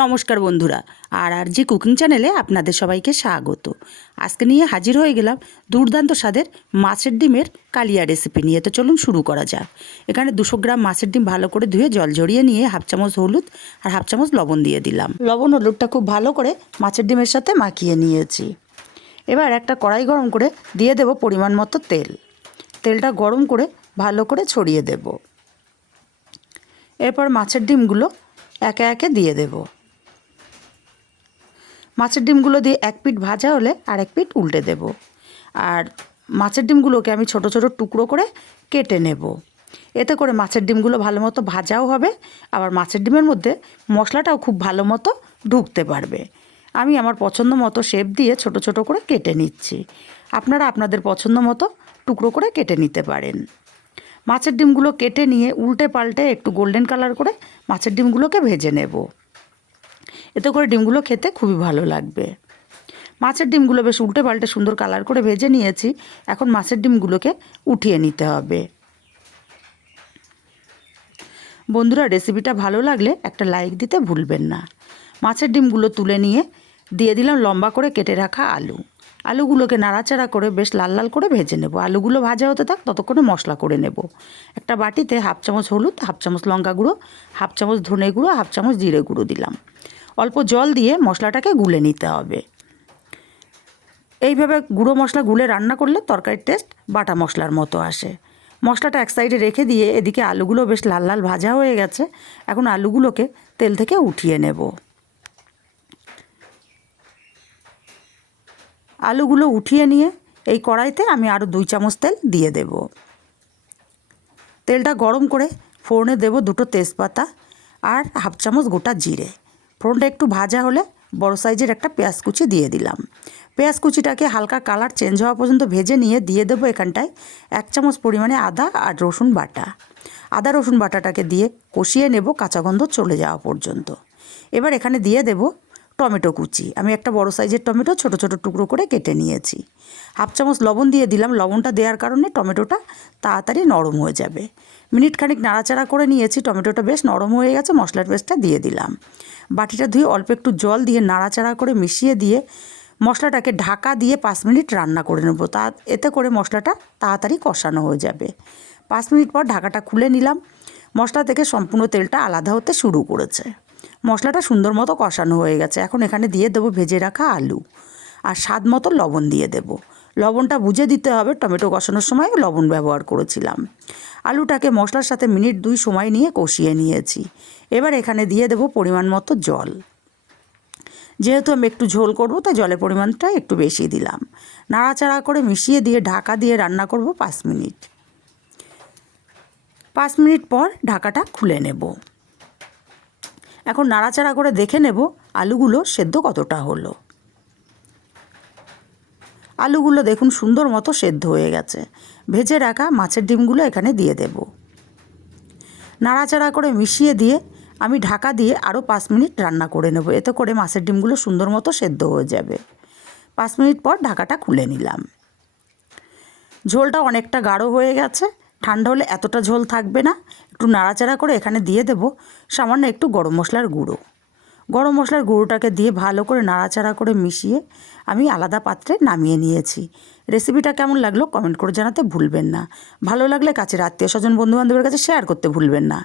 নমস্কার বন্ধুরা, আর আর জি কুকিং চ্যানেলে আপনাদের সবাইকে স্বাগত। আজকে নিয়ে হাজির হয়ে গেলাম দুর্দান্ত স্বাদের মাছের ডিমের কালিয়া রেসিপি নিয়ে। তো চলুন শুরু করা যাক। এখানে দুশো গ্রাম মাছের ডিম ভালো করে ধুয়ে জল ঝরিয়ে নিয়ে হাফ চামচ হলুদ আর হাফ চামচ লবণ দিয়ে দিলাম। লবণ হলুদটা খুব ভালো করে মাছের ডিমের সাথে মাখিয়ে নিয়েছি। এবার একটা কড়াই গরম করে দিয়ে দেব পরিমাণ মতো তেল। তেলটা গরম করে ভালো করে ছড়িয়ে দেব। এরপর মাছের ডিমগুলো একে একে দিয়ে দেব। মাছের ডিমগুলো দিয়ে এক পিঠ ভাজা হলে আর এক পিঠ উল্টে দেব। আর মাছের ডিমগুলোকে আমি ছোট ছোট টুকরো করে কেটে নেব। এতে করে মাছের ডিমগুলো ভালো মতো ভাজাও হবে, আবার মাছের ডিমের মধ্যে মশলাটাও খুব ভালো মতো ঢুকতে পারবে। আমি আমার পছন্দ মতো শেপ দিয়ে ছোট ছোট করে কেটে নিচ্ছি। আপনারা আপনাদের পছন্দ মতো টুকরো করে কেটে নিতে পারেন। মাছের ডিমগুলো কেটে নিয়ে উল্টে পাল্টে একটু গোল্ডেন কালার করে মাছের ডিমগুলোকে ভেজে নেব। এতে করে ডিমগুলো খেতে খুবই ভালো লাগবে। মাছের ডিমগুলো বেশ উল্টে পাল্টে সুন্দর কালার করে ভেজে নিয়েছি। এখন মাছের ডিমগুলোকে উঠিয়ে নিতে হবে। বন্ধুরা রেসিপিটা ভালো লাগলে একটা লাইক দিতে ভুলবেন না। মাছের ডিমগুলো তুলে নিয়ে দিয়ে দিলাম লম্বা করে কেটে রাখা আলু। আলুগুলোকে নাড়াচাড়া করে বেশ লাল লাল করে ভেজে নেব। আলুগুলো ভাজা হতে থাক, ততক্ষণে মশলা করে নেব। একটা বাটিতে হাফ চামচ হলুদ, হাফ চামচ লঙ্কা গুঁড়ো, হাফ চামচ ধনে গুঁড়ো, হাফ চামচ জিরে গুঁড়ো দিলাম। অল্প জল দিয়ে মশলাটাকে গুলে নিতে হবে। এইভাবে গুঁড়ো মশলা গুলে রান্না করলে তরকারির টেস্ট বাটা মশলার মতো আসে। মশলাটা এক সাইডে রেখে দিয়ে এদিকে আলুগুলো বেশ লাল লাল ভাজা হয়ে গেছে। এখন আলুগুলোকে তেল থেকে উঠিয়ে নেব। আলুগুলো উঠিয়ে নিয়ে এই কড়াইতে আমি আরও দুই চামচ তেল দিয়ে দেব। তেলটা গরম করে ফোড়নে দেব দুটো তেজপাতা আর হাফ চামচ গোটা জিরে। ফোড়নটা একটু ভাজা হলে বড় সাইজের একটা পেঁয়াজ কুচি দিয়ে দিলাম। পেঁয়াজ কুচিটাকে হালকা কালার চেঞ্জ হওয়া পর্যন্ত ভেজে নিয়ে দিয়ে দেবো এখানটায় এক চামচ পরিমাণে আদা আর রসুন বাটা। আদা রসুন বাটাটাকে দিয়ে কষিয়ে নেব কাঁচা গন্ধ চলে যাওয়া পর্যন্ত। এবার এখানে দিয়ে দেব টমেটো কুচি। আমি একটা বড় সাইজের টমেটো ছোট ছোট টুকরো করে কেটে নিয়েছি। হাফ চামচ লবণ দিয়ে দিলাম। লবণটা দেওয়ার কারণে টমেটোটা তাড়াতাড়ি নরম হয়ে যাবে। মিনিট খানিক নাড়াচাড়া করে নিয়েছি। টমেটোটা বেশ নরম হয়ে গেছে। মশলার পেস্টটা দিয়ে দিলাম। বাটিটা ধুয়ে অল্প একটু জল দিয়ে নাড়াচাড়া করে মিশিয়ে দিয়ে মশলাটাকে ঢাকা দিয়ে পাঁচ মিনিট রান্না করে নেব। তা, এতে করে মশলাটা তাড়াতাড়ি কষানো হয়ে যাবে। পাঁচ মিনিট পর ঢাকাটা খুলে নিলাম। মশলা থেকে সম্পূর্ণ তেলটা আলাদা হতে শুরু করেছে। মশলাটা সুন্দর মতো কষানো হয়ে গেছে। এখন এখানে দিয়ে দেবো ভেজে রাখা আলু। আর স্বাদ মতো লবণ দিয়ে দেবো। লবণটা বুঝে দিতে হবে, টমেটো কষানোর সময় লবণ ব্যবহার করেছিলাম। আলুটাকে মশলার সাথে মিনিট দুই সময় নিয়ে কষিয়ে নিয়েছি। এবার এখানে দিয়ে দেবো পরিমাণ মতো জল। যেহেতু আমি একটু ঝোল করব, তাই জলের পরিমাণটা একটু বেশি দিলাম। নাড়াচাড়া করে মিশিয়ে দিয়ে ঢাকা দিয়ে রান্না করব পাঁচ মিনিট। পাঁচ মিনিট পর ঢাকাটা খুলে নেব। এখন নাড়াচাড়া করে দেখে নেব আলুগুলো সেদ্ধ কতটা হলো। আলুগুলো দেখুন সুন্দর মতো সেদ্ধ হয়ে গেছে। ভেজে রাখা মাছের ডিমগুলো এখানে দিয়ে দেব। নাড়াচাড়া করে মিশিয়ে দিয়ে আমি ঢাকা দিয়ে আরও পাঁচ মিনিট রান্না করে নেব। এতে করে মাছের ডিমগুলো সুন্দর মতো সেদ্ধ হয়ে যাবে। পাঁচ মিনিট পর ঢাকাটা খুলে নিলাম। ঝোলটা অনেকটা গাঢ় হয়ে গেছে। ঠান্ডা হলে এতটা ঝোল থাকবে না। একটু নাড়াচাড়া করে এখানে দিয়ে দেব সামান্য একটু গরম মশলার গুঁড়ো। গরম মশলার গুঁড়োটাকে দিয়ে ভালো করে নাড়াচাড়া করে মিশিয়ে আমি আলাদা পাত্রে নামিয়ে নিয়েছি। রেসিপিটা কেমন লাগল কমেন্ট করে জানাতে ভুলবেন না। ভালো লাগলে কাছের আত্মীয় স্বজন বন্ধুবান্ধবের কাছে শেয়ার করতে ভুলবেন না।